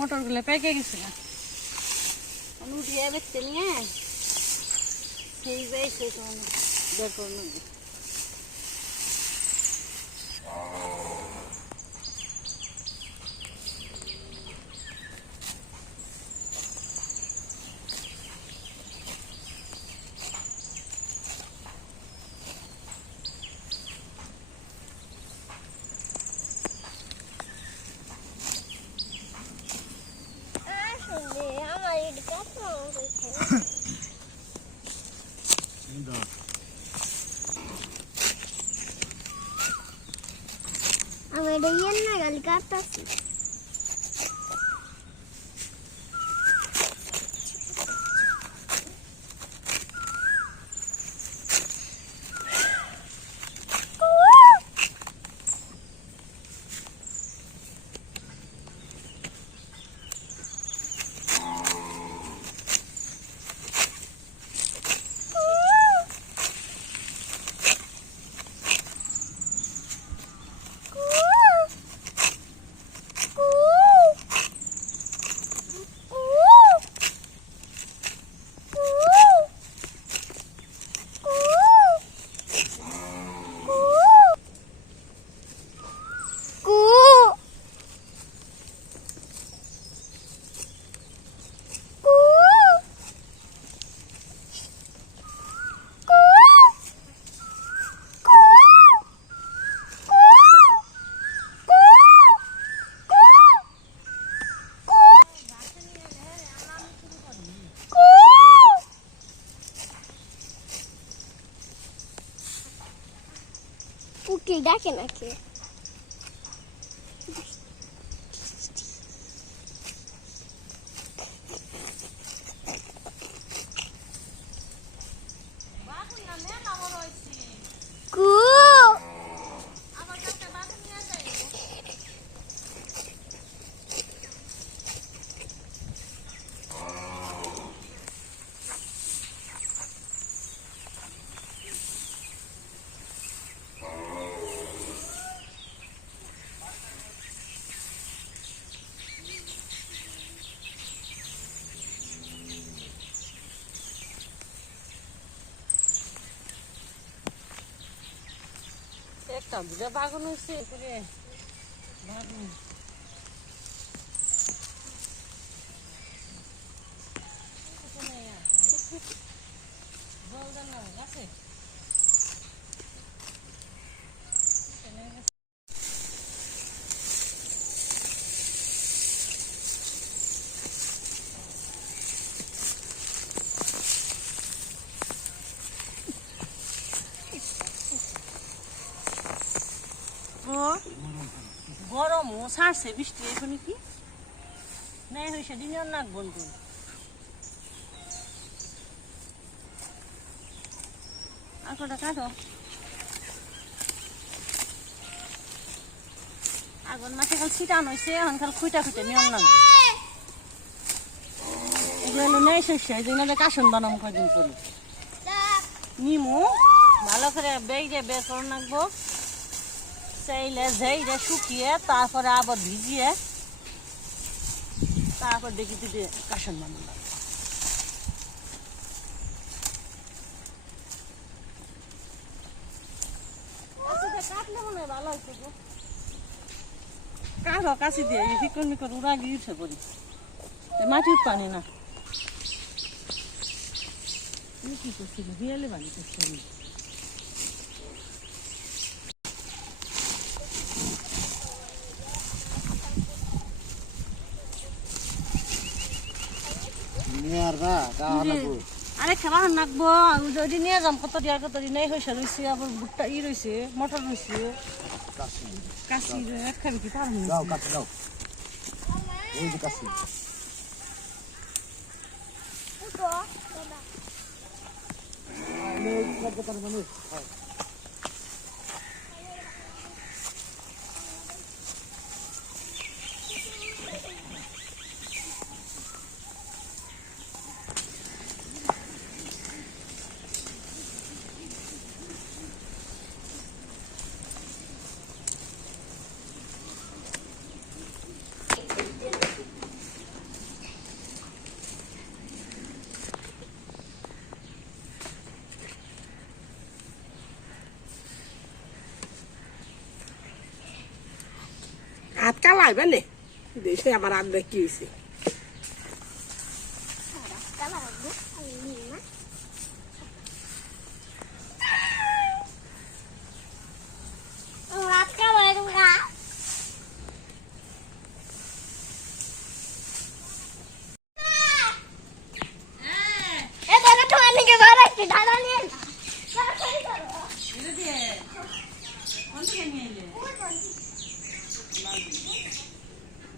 মটরগুলো পেকে গেছে না উঠিয়ে দেখতে নিয়ে সেই বেশি বের করে নেবে আমি এটা ইয়ে না গালি কাটতেছি কুকি ডাকে নাকি একটা দুটো বাগান হয়েছে করে বাগান জল দেন না গাছে গরম ও ছাড়ছে বৃষ্টি এখন কি নাই হয়েছে দিনের নাক বন্ধু আঁকটা কাটো আগুন মাসে খাল ছিটানো হয়েছে এখন খাল খুঁটা খুঁটে নিয়ম লাগবে এগুলো হলো নেই শস্য এই জন্য কাসন বানাম কদিন পরে নিমু ভালো করে বেগে বের করে রাখবো চাইলে ঝেইরে শুকিয়ে তারপরে আবার ভিজিয়ে তারপর দেখি দিদি কাসন বানাবো কাটলে মনে হয় ভালো হয়েছে গো কাঠো কাশি দিয়ে হিকর মিকর উড়া গিয়ে উঠে পড়ি মাটির পানি না কি করছি বিয়ালে বানি করছি আমি আরে খেলা নাকবো যদি নিয়ে যাম কত দিয়ার কত দিন হয়েছে রয়েছে আবার ভুট্টা ই রয়েছে মটর রয়েছে কাশি খাবি কি পারবো কালাইবে নে দেশে আমার আগে কি হয়েছে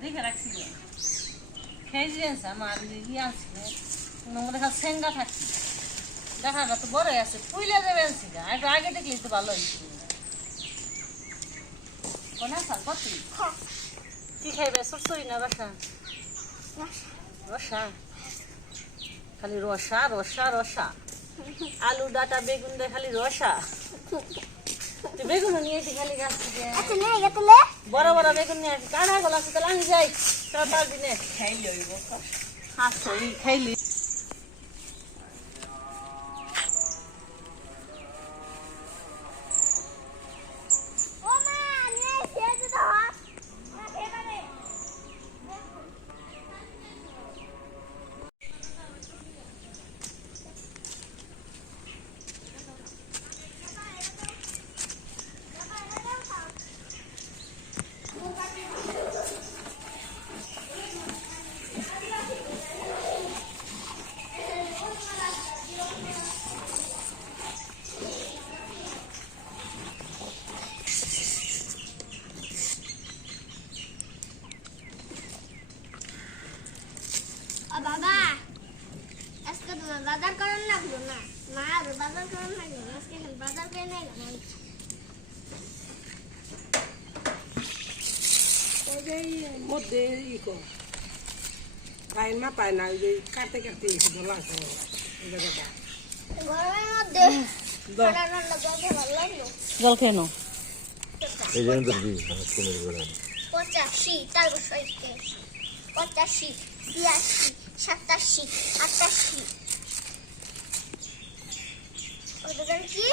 দেখে রাখছি খেয়ে আমার ইয়ে আছে দেখা সেঙ্গা থাকছি দেখাটা তো বড় আছে পুইলে যাবে আনছি একটু আগে দেখলেই তো ভালো হয়েছে কোন কত কি খাইবে সরসরি না রসা রসা খালি রসা রসা রসা আলু ডাটা বেগুন দিয়ে খালি রসা তুই বেগুন নিয়ে এসে খালি গাছ থেকে বড় বড় বেগুন নিয়ে আসি কানা গলা আছে তাহলে আমি যাই তার দিনে খাইলি আচ্ছা খাইলি বাবা আজকে তোমার বাজার করার লাগলো না মা আর বাজার করার লাগলো না আজকে বাজার করে নেই মধ্যে ই কর পায় না পায় না ওই যে কাটতে কাটতে বলা আছে গরমের মধ্যে ঠান্ডা ঠান্ডা জল খেয়ে ভালো লাগলো জল খেয়ে নো এই জন্য তো দিই কোনের বেলা 85 তারপর 85 86 87 88 ওদের কি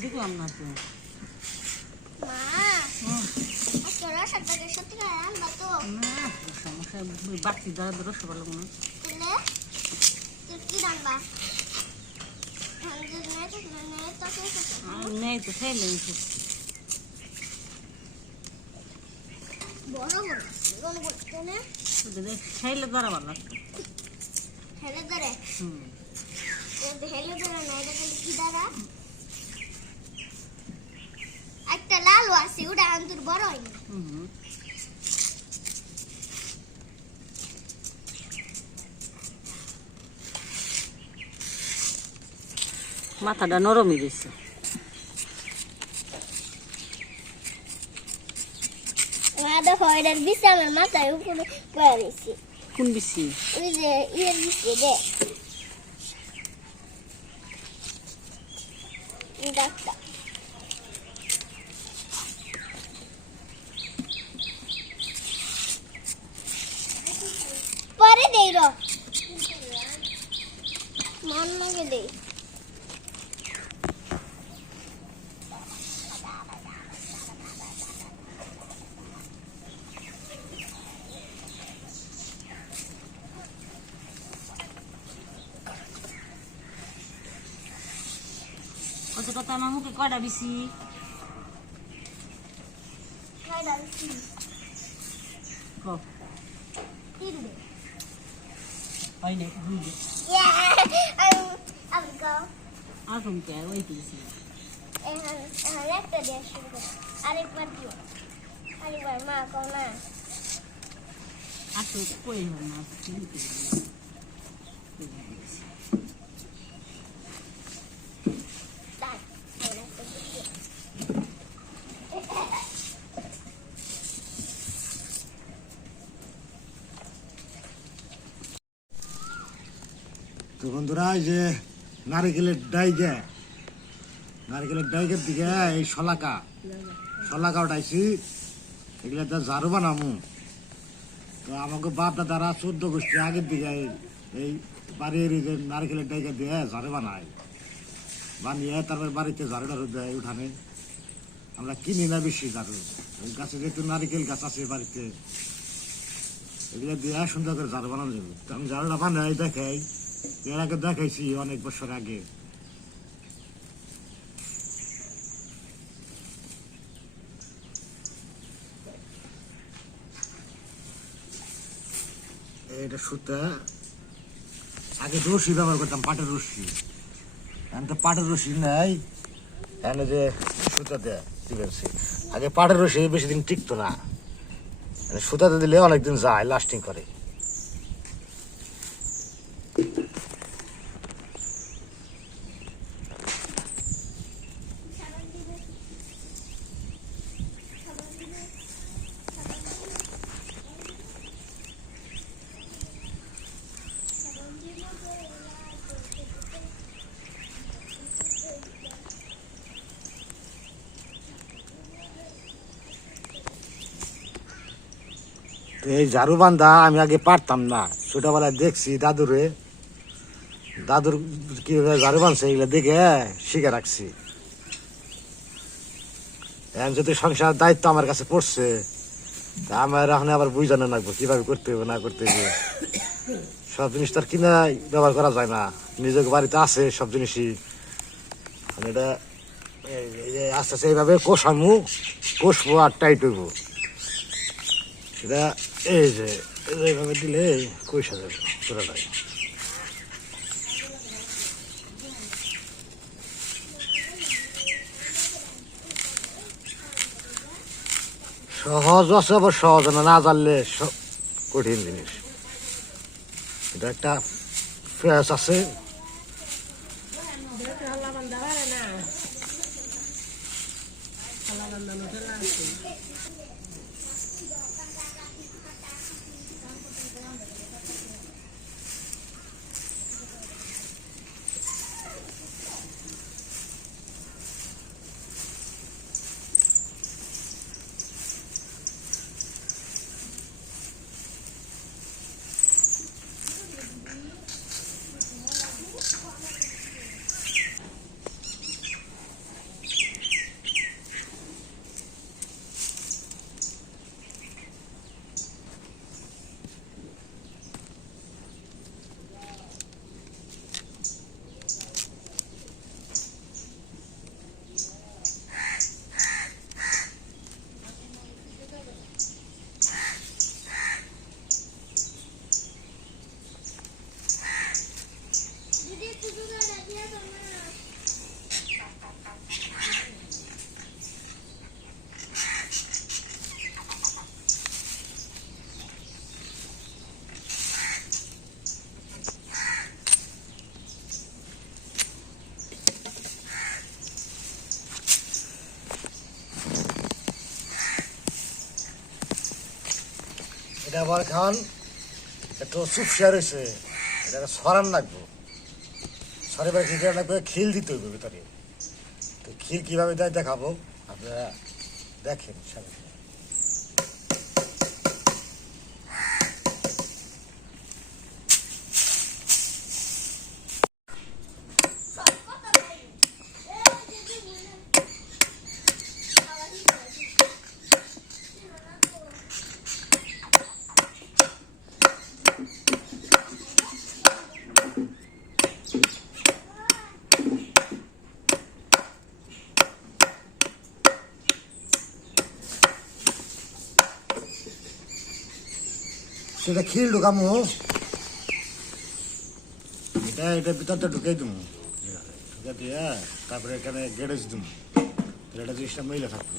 দেখলাম না তো মা আজকে রসাটাকে সত্যি করে আনবা তো না সমস্যা বাকি দ্বারা রসা ভালো না তুলে তুই কি রান্না নেই তো খাইলে বড় বড় বড় বড় না খাইলে দ্বারা ভালো লাগতো হেলে ধরে হেলে ধরে না এটা কি দ্বারা একটা লালও আছে ওটা আন্তর বড় হয়নি মাথাটা নরমই দিচ্ছে দেখো এটার বিষে আমার মাথায় উপরে পড়ে রয়েছে কোন বেশি ওই যে ইয়ের বিষে দে ডাক্তার পরে দেই র মন লাগে দেই কত কথা আমার মুখে কয়টা বেশি হয় না বুঝলি আসুন কে ওই দিয়েছি আরেকবার দিও আরেকবার মা কও না আসো কই হয় না তো বন্ধুরা এই যে নারিকেলের ডাইগের দিকে এই শলাকা উঠাইছি এগুলো তো ঝাড়ু বানামু তো তো আমাকে বাপ দাদারা 14 গোষ্ঠী আগের দিকে এই বাড়ির এই যে নারকেলের ডাইকা দিয়ে ঝাড়ে বানায়, বানিয়ে তারপর বাড়িতে ঝাড়ুটা দেয় উঠানে। আমরা কিনি না বেশি ঝাড়ু, ওই গাছে যেহেতু নারিকেল গাছ আছে বাড়িতে, এগুলো দিয়ে সুন্দর করে ঝাড়ু বানানো যাবে। তো আমি ঝাড়ুটা বানাই দেখাই, এর আগে দেখাইছি অনেক বছর আগে। এটা সুতা, আগে রশি ব্যবহার করতাম, পাটের রশি। এখন তো পাটের রশি নাই, এখানে যে সুতা দেয় দিবেছি। আগে পাটের রশি বেশি দিন টিকতো না, সুতাতে দিলে অনেকদিন যায়, লাস্টিং করে। এই ঝাড়ু বান্ধা আমি আগে পারতাম না, ছোটবেলায় দেখছি দাদুরে, দাদুর কিভাবে ঝাড়ু বাঁধছে এগুলো দেখে শিখে রাখছি। এখন যদি সংসার দায়িত্ব আমার কাছে পড়ছে, তা আমার এখন আবার বুঝানো লাগবো কিভাবে করতে হবে না করতে হবে। সব জিনিস তার কিনা ব্যবহার করা যায় না, নিজের বাড়িতে আছে সব জিনিসই। এটা আস্তে আস্তে এইভাবে কষামু, কষবো আর টাইট হইব। এটা এই যে এইভাবে দিলে কইসা যাবে পুরোটাই। সহজ আছে আবার সহজ না, না জানলে কঠিন জিনিস। এটা একটা ফ্রেশ আছে, এটা আবার খান একটু চুপসা রয়েছে, এটাকে সরান লাগবো। সরে কি করে লাগবে, খিল দিতে হইবে ভিতরে। তো খিল কিভাবে দেয় দেখাবো, আপনারা দেখেন সাথে। সেটা খিল ঢুকামো, এটা ভিতরটা ঢুকাই দেবো, ঢুকা দিয়ে তারপরে এখানে গ্যারেজ দেবো, এটা জিনিসটা মহিলা থাকবে।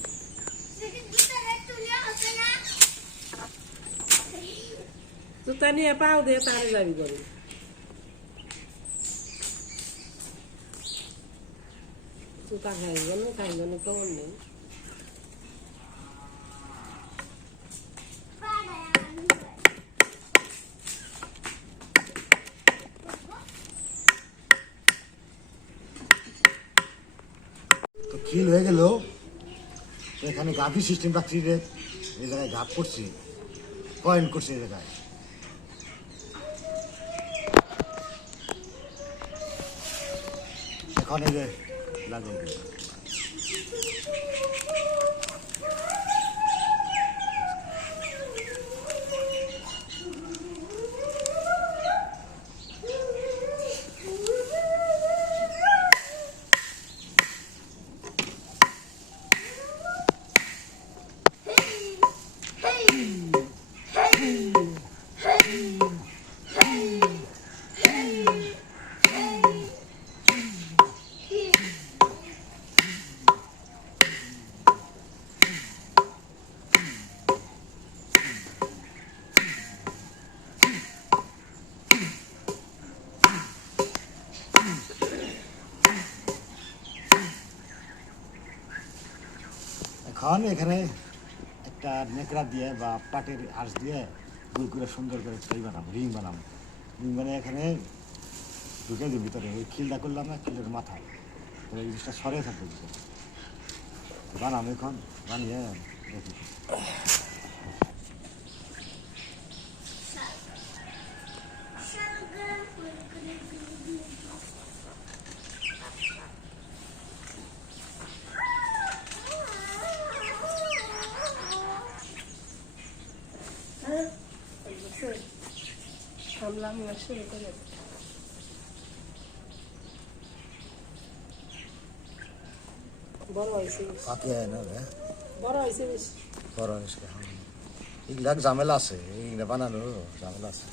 জুতা নিয়ে পাও দিয়ে তারে যাবি করে। জুতা খাইবেন কেমন নেই। তো খিল হয়ে গেল, এখানে গাভি সিস্টেম রাখছি, যে এই জায়গায় ঘাট করছি, পয়েন্ট করছে এই জায়গায়। এখন এই যে লাগাই দিই। এখন এখানে একটা নেকড়া দিয়ে বা পাটের আঁশ দিয়ে গোল করে সুন্দর করে একটা বানাবো, রিং বানাবো। রিং বানিয়ে এখানে ঢুকে দিই ভিতরে, ওই খিলটা করলাম না, খিলের মাথায় তো এই জিনিসটা সরিয়ে থাকবে ভিতরে। বানাবো এখন, বানিয়ে দেখি। থামলাম না শুরু করে বড় হয়েছে পাখি হয় না রে, বড় হয়েছে বেশি বড় হয়েছে। এগুলা ঝামেলা আছে, এইগুলা বানানোর ঝামেলা আছে।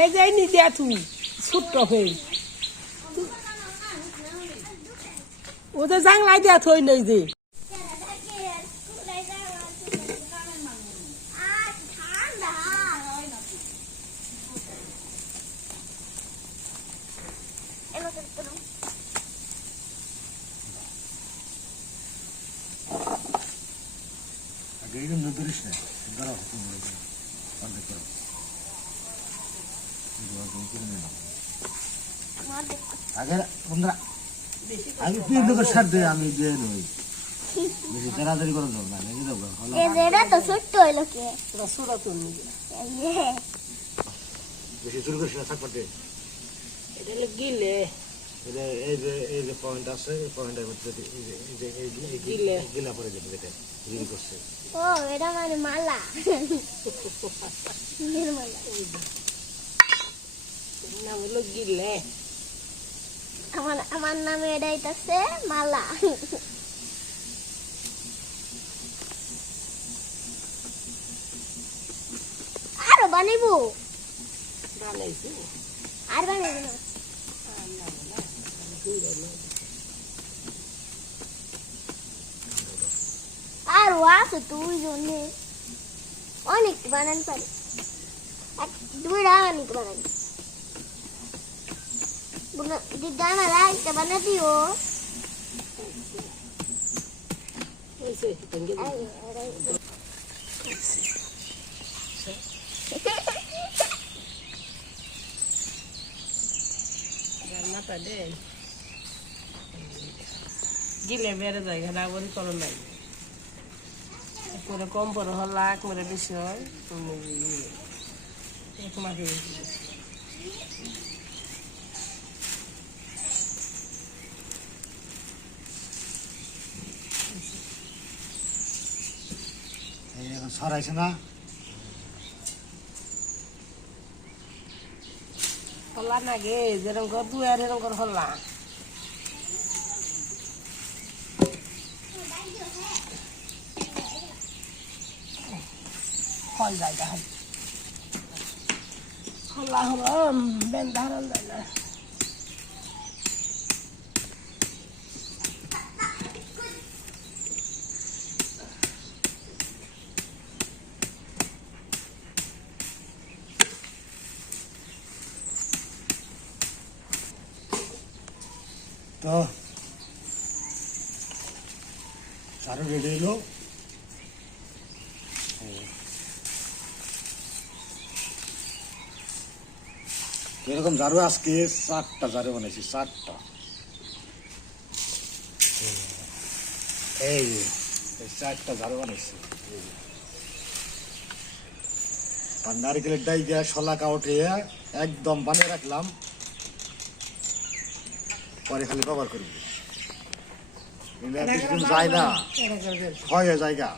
এই যাই নি দিয়া তুই ছোট্ট হয়ে ওদের জাংলাই দিয়া থই নেই যে এইগুলো ধরিস না, দাঁড়াও তুমি অর্ধেক করো। আগে বন্ধুরা আগে পিকনিকের সার দে, আমি দিয়ে নই বেশি তাড়াতাড়ি করে যাবো না, লেগে যাবো। এটা তো ছোট্ট হইলো কে তোরা সুরা তোর নিজে বেশি চুরি করিস না, থাকতে এটা হলো গিলে এই যে পয়েন্ট আছে, এই পয়েন্টের মধ্যে যদি এই যে গিলা পরে যাবে, এটা রিল করছে। ও এটা মানে মালা মালা নাম হলো গিলে আমার নামে এটা হইতাছে মালা আরো বানাইবো বানাইছি আর বানাইবো না আরো আছে তুই জন্যে অনেক বানান পারি দুইটা বানাইতে বানাই দিদানা একটা বানা দিও হয়েছে ভেঙে দিই। রান্নাটা দে গিলে বেড়ে যায় রাবড়ি করো নাই একবারে কম পরে হল্লা একবারে বেশি হয় এক মাকে এই এখন সরাইছে না, হল্লা না গে যেরকম কর দুই আর এরকম কর হল্লা হল যায় তা হল্লা হল বেন্দা হল যায় না তো চারু রেডি হলো। এরকম ঝাড়ু আজকে 4টা ঝাড়ু বানাইছি, 4টা। এই 4টা ঝাড়ু বানাইছি। আর নারিকেলের ডাই দিয়ে শলাকা উঠিয়ে একদম বানিয়ে রাখলাম, পরে খালি ব্যবহার করবি। একদিন যায় না, হয়ে জায়গা।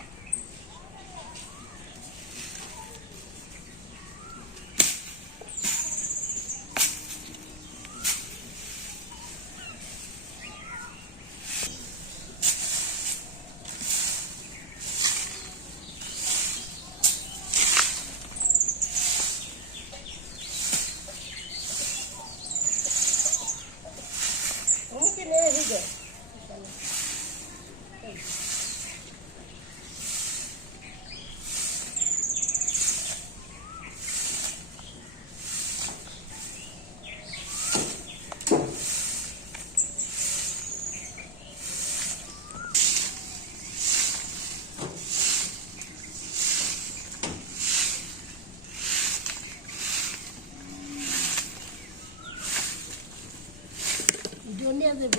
ধনিয়া দেব,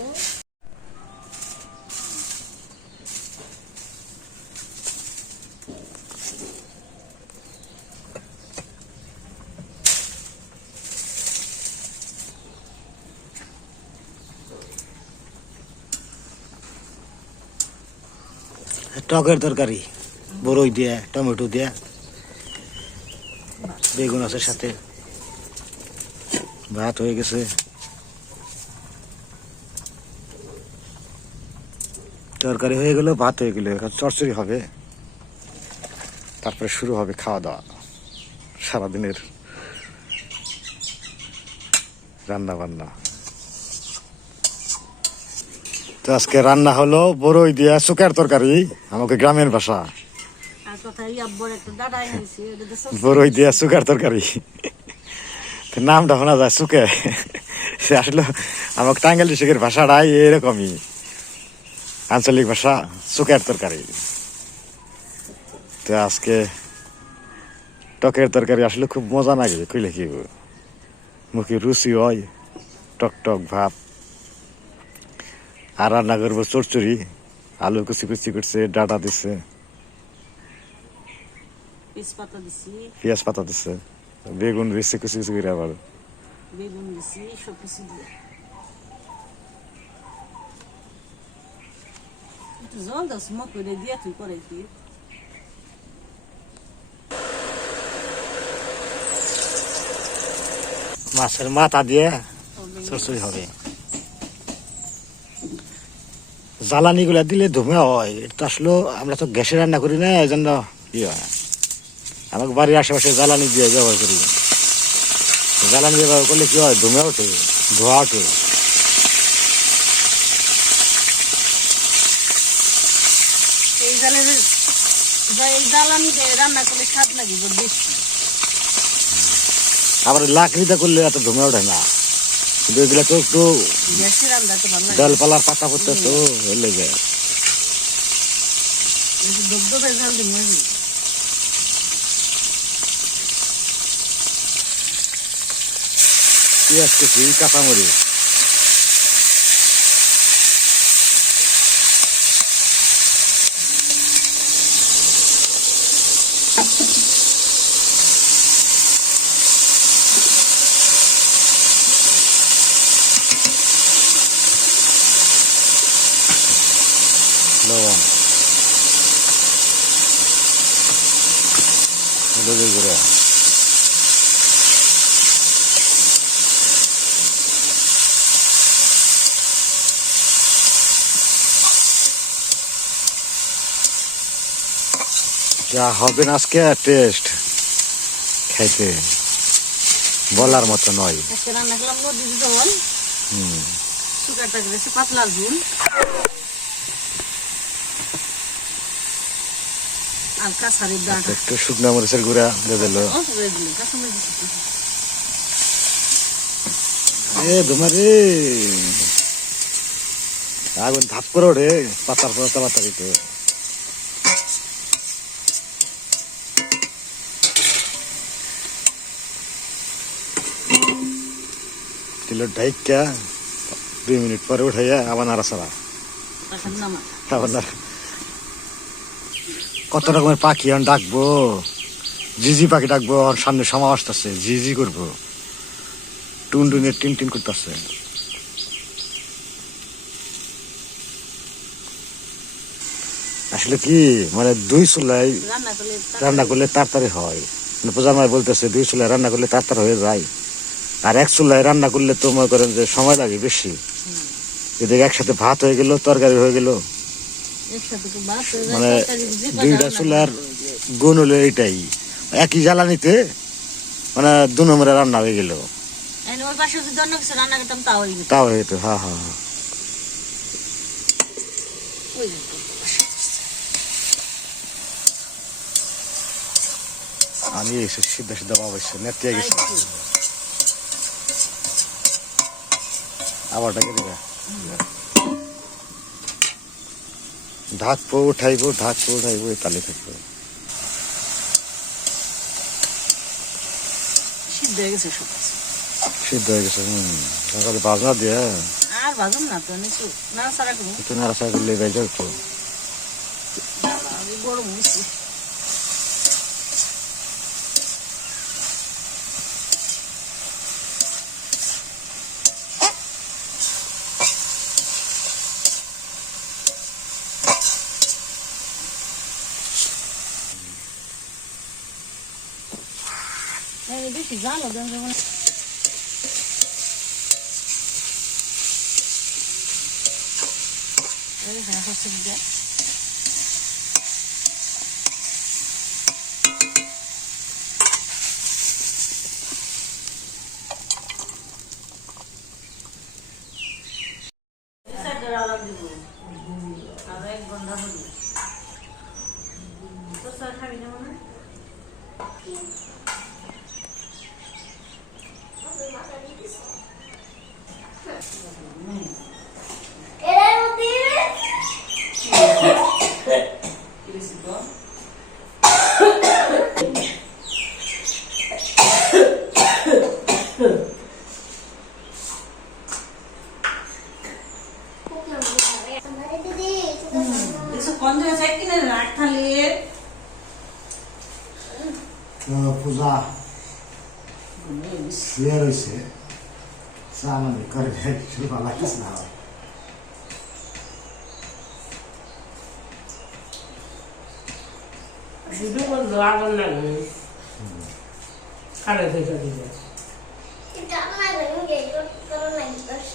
টকের তরকারি, বরই দিয়ে, টমেটো দিয়ে, বেগুন আছে সাথে। ভাত হয়ে গেছে, তরকারি হয়ে গেল, ভাত হয়ে গেল, এখন চচ্চড়ি হবে, তারপরে শুরু হবে খাওয়া দাওয়া, সারাদিনের রান্না বান্না। তো আজকে রান্না হলো বরই দিয়া শুকার তরকারি, আমাকে গ্রামের ভাষা। আর কোথায় আব্বর একটা দাঁড়াই নিয়েছি, বরই দিয়া শুকার তরকারি, তো নামটা শোনা যায় শুকে। সে আসলে আমাকে টাঙ্গাইল ডিস্ট্রিক্টের ভাষাটাই এরকমই, আঞ্চলিক ভাষা, শুকার তরকারি। তো আজকে টকের তরকারি আসলে খুব মজা লাগে, কইলে কি মুখে রুচি হয়, টক টক ভাব। আর রান্না করবো চচ্চড়ি, আলু কুচি কুচি করছে, ডাটা দিছে, তেজপাতা দিছি, পেঁয়াজ পাতা দিছে, বেগুন দিচ্ছে কুচি কুচি করে, আবার বেগুন দিছি, সব কিছু দিয়ে একটু জল দাও, স্মোক করে দিয়ে তুই করে দিয়ে মাছের মাথা দিয়ে চচ্চড়ি হবে। জ্বালানি গুলা দিলে ধুমে হয়, এটা আসলে আমরা তো গ্যাসে রান্না করি না, এই জন্য কি হয়, আমাকে বাড়ির আশেপাশে জ্বালানি দিয়ে ব্যবহার করি। জ্বালানি ব্যবহার করলে কি হয়, ধুমে ওঠে, ধোয়া ওঠে। এই জালের এই জ্বালানি দিয়ে রান্না করলে স্বাদ লাগে বেশি। আবার লাকড়িটা করলে এত ধুমে ওঠে না, কিন্তু এগুলা তো একটু গ্যাসে রান্না তো ভালো লাগে, ডালপালার পাতা পড়তে তো লেগে। একটু দবদবে জাল দিয়ে পেঁয়াজ কুচি, কাঁচামরিচ, লবণ, হলুদের গুঁড়া, যা হবে না আজকে টেস্ট, খাইতে বলার মতো নয়। আজকে রান্না করলাম নদীর জল, শুকার তরকারি, পাতলা ঝুল, আর কাঁচারির ডাঁটা একটু শুকনো মরিচের গুঁড়া দিয়ে দিল। অল্প করে দিলে কাঁচামরিচ দিছি। এ ধুমারে আগুন ধাপ করে ওঠে, পাতার পাতা পাতা দিতে। ছিল ঢাইকা 2 মিনিট পরে উঠাইয়া আবার নাড়াচাড়া তখন নামা আবার কত রকমের পাখি এখন ডাকবো, জিজি পাখি ডাকবো, ওর সামনে সময় আসতেছে, জিজি করবো, টুনটুনে টিন টিন করতেছে। আসলে কি মানে 2 চুলায় রান্না করলে তাড়াতাড়ি হয়, পূজার মায় বলতেছে 2 চুলায় রান্না করলে তাড়াতাড়ি হয়ে যায়, আর 1 চুলায় রান্না করলে তো মনে করেন যে সময় লাগে বেশি। এদিকে একসাথে ভাত হয়ে গেল, তরকারি হয়ে গেল, মানে 2টা চুলার গুণ হলো এইটাই, একই জ্বালানিতে মানে 2 নম্বরে রান্না হয়ে গেল, ওই পাশে যদি অন্য কিছু রান্না করতাম তাও তাও হইতো। হ্যাঁ হ্যাঁ হ্যাঁ, আমি এসে সিদ্ধা সিদ্ধা অবশ্য নেতিয়ে গেছি, আবার ডাকে দিবা ঢাকবো উঠাইবো, ঢাকবো উঠাইবো, এই তালে থাকবো। সিদ্ধ হয়ে গেছে সব সিদ্ধ হয়ে গেছে। সকালে বাজনা দিয়ে আর ভাজুন না তো নিচু নাড়াচাড়া করবো, একটু নাড়াচাড়া করলে বেজে উঠতো। গরম হয়েছে। বেশি জানো দেন যেমন হ্যাঁ হচ্ছে দেখ পূজা শুয়ে রয়েছে, চা মানে করে শুরু ভালো লাগতেছে না। শুধু বললো আগুন লাগবে কারে থেকে দিবে এটা আমার রঙে করো না দশ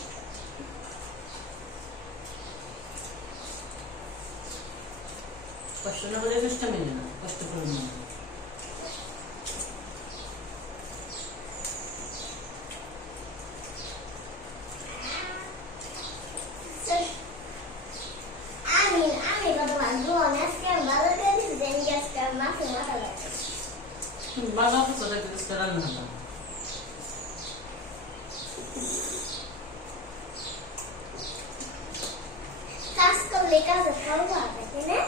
কষ্ট না করে চেষ্টা মেনে না, কষ্ট করে না। আমি ভগবান জীবন আজকে ভালো করে দিন আজকে মাথা মাথা লাগে বাবা তো তোরা কিছু রান্না না কাজ করলে কাজে ফল পাবে তাই না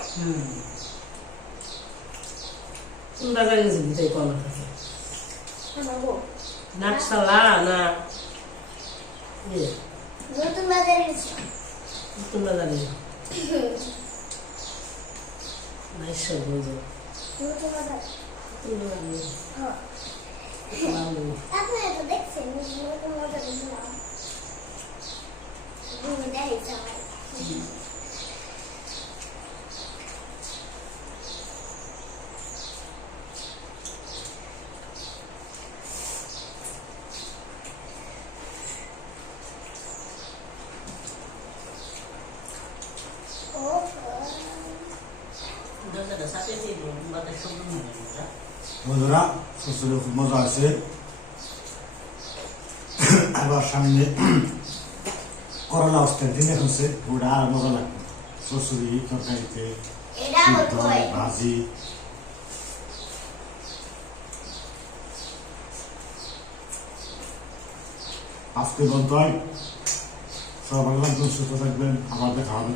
তোমরা গাড়ি যেতে কলা থাকে আমার বউ নাকসালা না নতুন বাজারে গেছি তোমরা জানি নাইসা বলছো নতুন বাজার তোমরা জানি হ্যাঁ আপনারা তো দেখছেন নতুন বাজারে গেছিলাম ঘুরে দেখেছি আমার বন্ধুরা শ্বশুরে খুব মজা আছে, আবার সামনে করলা অস্তের দিন এখনছে, ওটা আর মজা লাগবে। শ্বশুরি তরকারিতে ভাজি, আজকে বলতে হয় সবাই সুস্থ থাকবেন, আবার দেখা হবে।